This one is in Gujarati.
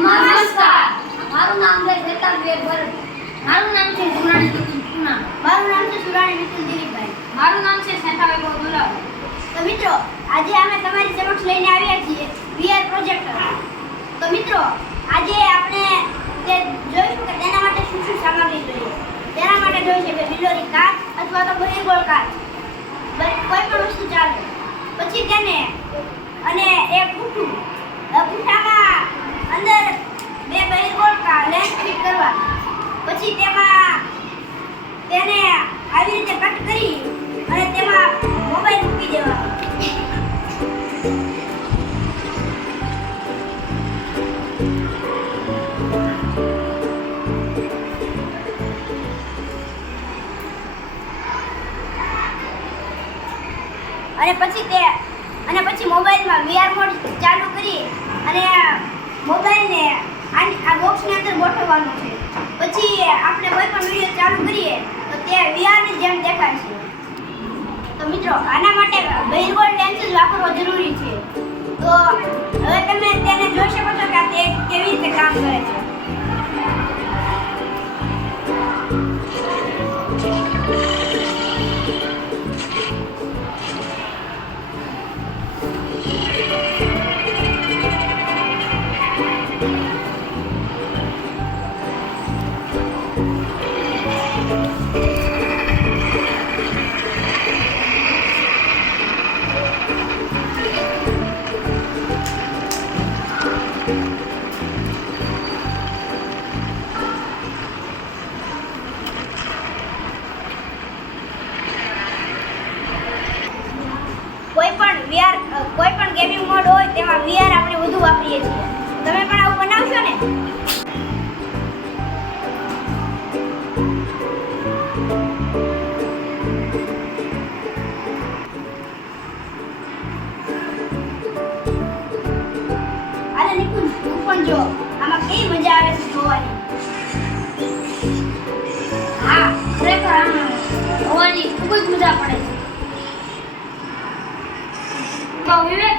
નમસ્કાર. મારું નામ છે ચેતન ભરત. મારું નામ છે સુરાણી પૂના. મારું નામ છે સુરાણી વિપુલ દિલીપભાઈ. મારું નામ છે સેઠાભાઈ બોલા. તો મિત્રો, આજે અમે તમારી સમક્ષ લઈને આવ્યા છીએ VR પ્રોજેક્ટર. તો મિત્રો, આજે આપણે તે જોઈશું કે તેના માટે શું શું સામગ્રી જોઈએ. તેના માટે જોઈએ છે બિલોરી કાચ અથવા તો બહિર્ગોળ કાચ, કોઈ પણ વસ્તુ ચાલે. પછી તેને અને એક પૂઠું, પૂઠામાં અંદર બે બહિર્ગોળ લેન્સ ફિટ કરવા. પછી તેમાં તેને આવી રીતે કટ કરી અને તેમાં મોબાઈલ મૂકી દેવાનો. પછી મોબાઈલમાં VR મોડ ચાલુ કરી અને મોબાઈલને આ બોક્સની અંદર ગોઠવવાનો છે. પછી આપણે કોઈ પણ વિડિયો ચાલુ કરીએ તો તે VR ની જેમ દેખાશે. તો મિત્રો, આના માટે બહિર્ગોળ લેન્સ જ વાપરવો જરૂરી છે. તો હવે તમે તેને જોઈ શકો છો કે આ તે કેવી રીતે કામ કરે છે. કોઈ પણ ગેમિંગ મોડ હોય તેમાં VR આપણે વધુ વાપરીએ છીએ. તમે પણ આવું બનાવશો ને? અરે નિકુંજ, તું પણ જો. આમાં કેવી મજા આવે છે જોવાની. હા, ખરેખર આમાં જોવાની ખૂબ જ મજા પડે છે. તો વિવેક,